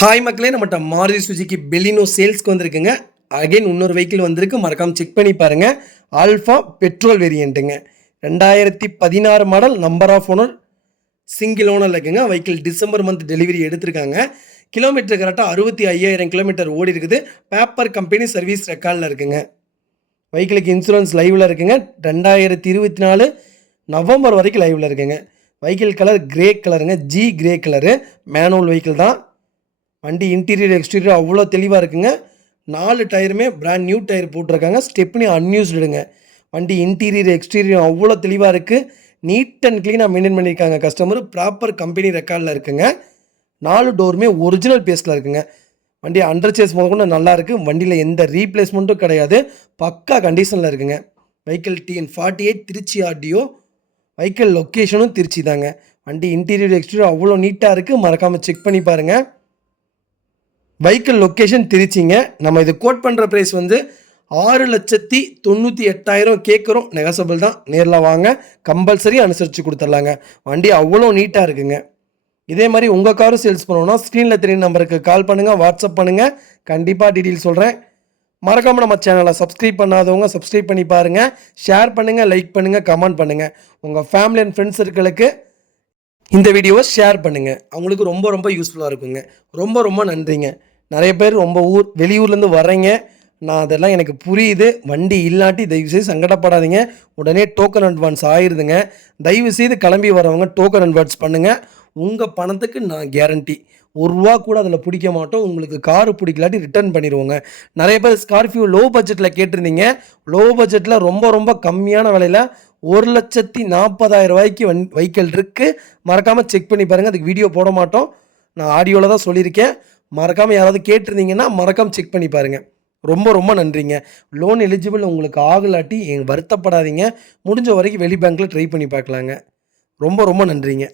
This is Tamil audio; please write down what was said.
ஹாய் மக்களே, நம்மட்ட மாருதி சுஜுகி பெலினோ சேல்ஸ்க்கு வந்திருக்குங்க. அகைன் இன்னொரு வெஹிக்கிள் வந்திருக்கு. மறக்காம செக் பண்ணி பாருங்க. ஆல்ஃபா பெட்ரோல் வேரியண்ட்டுங்க. 2016 model, number of owner, single ஓனரில் இருக்குங்க. வெஹிக்கிள் டிசம்பர் மந்த் டெலிவரி எடுத்திருக்காங்க. கிலோமீட்டர் கரெக்டாக 65,000 கிலோமீட்டர் ஓடி இருக்குது. பேப்பர் கம்பெனி சர்வீஸ் ரெக்கார்டில் இருக்குங்க. வெஹிக்கிளுக்கு இன்சூரன்ஸ் லைவில் இருக்குங்க. 2024 நவம்பர் வரைக்கும் லைவில் இருக்குங்க. வெஹிக்கிள் கலர் கிரே கலருங்க, G grey colour. Manual vehicle தான். வண்டி இன்டீரியர் எக்ஸ்டீரியர் அவ்வளோ தெளிவாக இருக்குங்க. 4 டயருமே பிராண்ட் நியூ டயர் போட்டிருக்காங்க. ஸ்டெப்னி அன்யூஸ்டுங்க. வண்டி இன்டீரியர் எக்ஸ்டீரியர் அவ்வளோ தெளிவாக இருக்குது. நீட் அண்ட் க்ளீனாக மெயின்டைன் பண்ணியிருக்காங்க கஸ்டமர். ப்ராப்பர் கம்பெனி ரெக்கார்டில் இருக்குங்க. 4 டோருமே ஒரிஜினல் பேஸில் இருக்குங்க. வண்டி அண்டர் சேஸ் முதற்கொண்டு நல்லா இருக்குது. வண்டியில் எந்த ரீப்ளேஸ்மெண்ட்டும் கிடையாது. பக்கா கண்டிஷனில் இருக்குங்க. Vehicle TN48 Trichy RTO. Vehicle லொக்கேஷனும் திருச்சி தாங்க. வண்டி இன்டீரியர் எக்ஸ்டீரியர் அவ்வளோ நீட்டாக இருக்குது. மறக்காமல் செக் பண்ணி பாருங்கள். வெஹிக்கிள் லொக்கேஷன் திருச்சிங்க. நம்ம இது கோட் பண்ணுற ப்ரைஸ் வந்து 6,98,000 கேட்குறோம். நெகசபிள் தான். நேரில் வாங்க, கம்பல்சரி அனுசரித்து கொடுத்துர்லாங்க. வண்டி அவ்வளோ நீட்டாக இருக்குங்க. இதே மாதிரி உங்கள் காரும் சேல்ஸ் பண்ணணும்னா ஸ்க்ரீனில் தெரியும் நம்பருக்கு கால் பண்ணுங்கள், வாட்ஸ்அப் பண்ணுங்கள். கண்டிப்பாக டீட்டெயில் சொல்கிறேன். மறக்காமல் நம்ம சேனலை சப்ஸ்கிரைப் பண்ணாதவங்க சப்ஸ்கிரைப் பண்ணி பாருங்கள். ஷேர் பண்ணுங்கள், லைக் பண்ணுங்கள், கமெண்ட் பண்ணுங்கள். உங்கள் ஃபேமிலி அண்ட் ஃப்ரெண்ட்ஸ் சர்க்கிளுக்கு இந்த வீடியோவை ஷேர் பண்ணுங்கள். அவங்களுக்கு ரொம்ப ரொம்ப யூஸ்ஃபுல்லாக இருக்குங்க. ரொம்ப ரொம்ப நன்றிங்க. நிறைய பேர் ரொம்ப வெளியூர்லேருந்து வர்றீங்க. நான் அதெல்லாம் எனக்கு புரியுது. வண்டி இல்லாட்டி தயவுசெய்து சங்கடப்படாதீங்க. உடனே டோக்கன் அட்வான்ஸ் ஆயிடுதுங்க. தயவுசெய்து கிளம்பி வரவங்க டோக்கன் அட்வான்ஸ் பண்ணுங்கள். உங்கள் பணத்துக்கு நான் கேரண்டி. ₹1 கூட அதில் பிடிக்க மாட்டோம். உங்களுக்கு காரு பிடிக்கலாட்டி ரிட்டர்ன் பண்ணிடுவோங்க. நிறைய பேர் ஸ்கார்பியோ லோ பட்ஜெட்டில் கேட்டிருந்தீங்க. லோ பட்ஜெட்டில் ரொம்ப ரொம்ப கம்மியான விலையில் 1,40,000 வெஹிக்கிள் இருக்குது. மறக்காமல் செக் பண்ணி பாருங்கள். அதுக்கு வீடியோ போட மாட்டோம். நான் ஆடியோவில் தான் சொல்லியிருக்கேன். மறக்காமல் யாராவது கேட்டிருந்தீங்கன்னா மறக்காமல் செக் பண்ணி பாருங்கள். ரொம்ப ரொம்ப நன்றிங்க. லோன் எலிஜிபிள் உங்களுக்கு ஆகலாட்டி வருத்தப்படாதீங்க. முடிஞ்ச வரைக்கும் வெளி பேங்க்கில் ட்ரை பண்ணி பார்க்கலாங்க. ரொம்ப ரொம்ப நன்றிங்க.